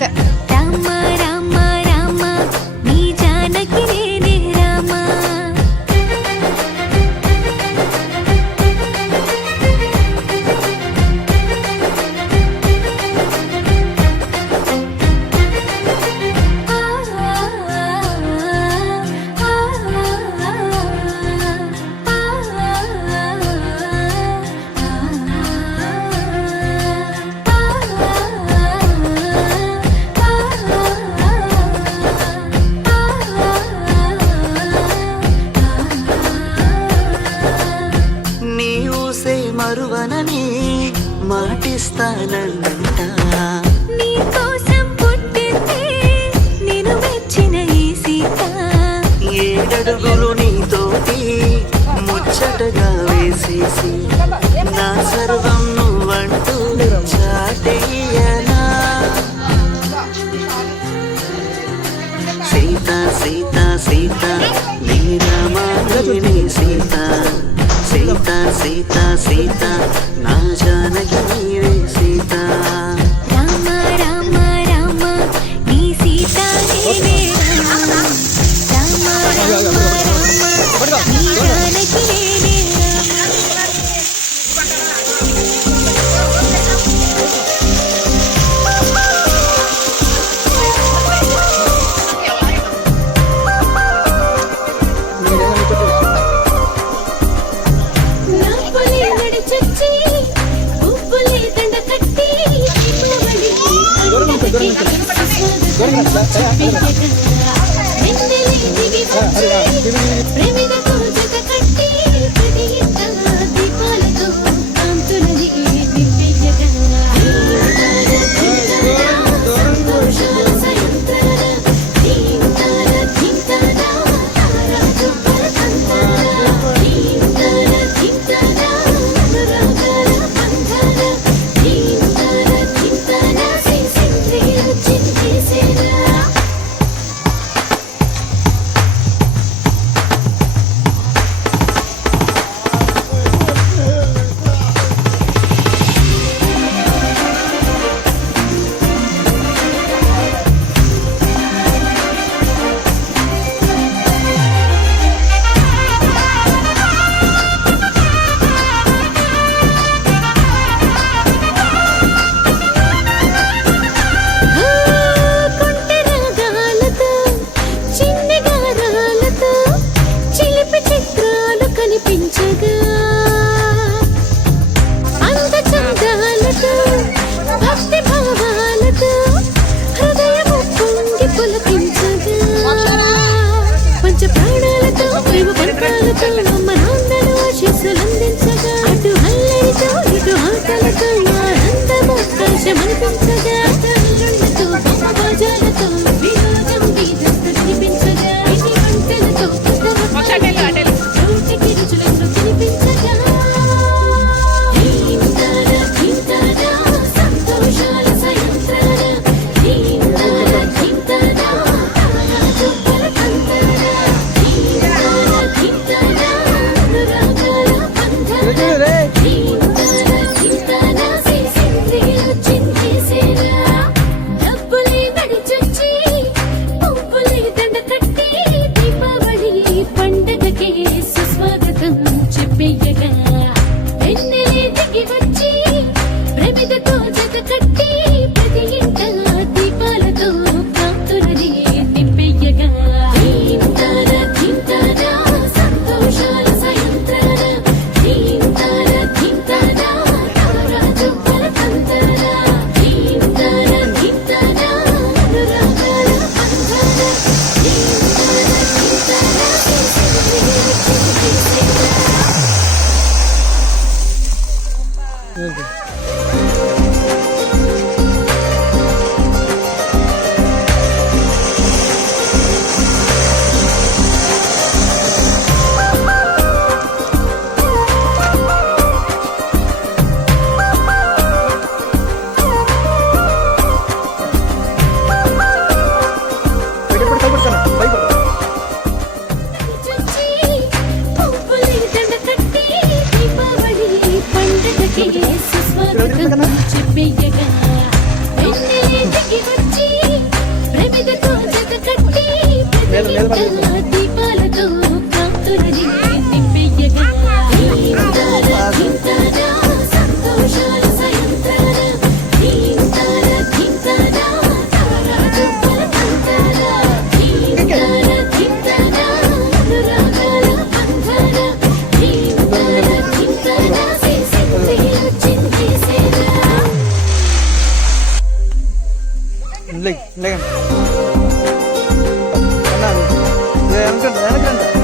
అంతే. రామ రామ రామ నీ జానకి నేనే రామ. నీ ఊసే మరువనని మాటిస్తానంట. నీ కోసం పుట్టిందే నేను మెచ్చిన ఈ సీత. 7 అడుగులు నీతోటి ముచ్చటగా వేసేసి నా సర్వం నువ్వంటూ చాటేయనా. సీత సీత సీత నీ రామాయణి సీత. సీత సీత సీత నా జానకి నీవే సీత. రామ రామ రామ నీ సీత నేనే రామ. రామ రామ రామ నీ జానకి నేనే రామ. నాపలే నడిచొచ్చి ఉప్పులే దండ కట్టి ప్రేమిదతో జత కట్టి దీపాలతో కాంతులని దివ్యగా సంతోషాల సాయంత్రాల ధీంతాల ధీంతాల తారాజు పరతంతాల ధీంతాల ధీంతాల అనురాగాల బంధాల ధీంతాల ధీంతాల సింద్రియాలు చిందేసేలా. కొంటెరాగాలతో చిన్ని గారాలతో చిలిపి చిత్రాలు కనిపించగా అందచందాలతో భక్తి భావాలతో హృదయము పొంగి పులకించగా పంచ ప్రాణాలతో ప్రేమ పంతాలతో అమ్మ నాన్నలు ఆశీస్సులందించగా అటు అల్లరితో ఇటు ఆటలతో ఆనందము కలశమనిపించగా తల్లులతో బాజాలతో వినోదం వీధంతా కనిపించగా ఇన్ని గంటలతో రోటికి రుచులను కనిపించగా ధీంతాల ధీంతాల సంతోషాల సాయంత్రాల ధీంతాల ధీంతాల తారాజు పరతంతాల ధీంతాల ధీంతాల దీపాలతో కాంతులని నింపెయ్యగా ధీంతార ధీంతార సంతోషాల సాయంత్రాల ధీంతార ధీంతార తారాజువ్వల తంతార ధీంతార ధీంతార అనురాగాల బంధాల ధీంతార ధీంతార శక్తిలో చిందేసేరా లేకండి వెనకండి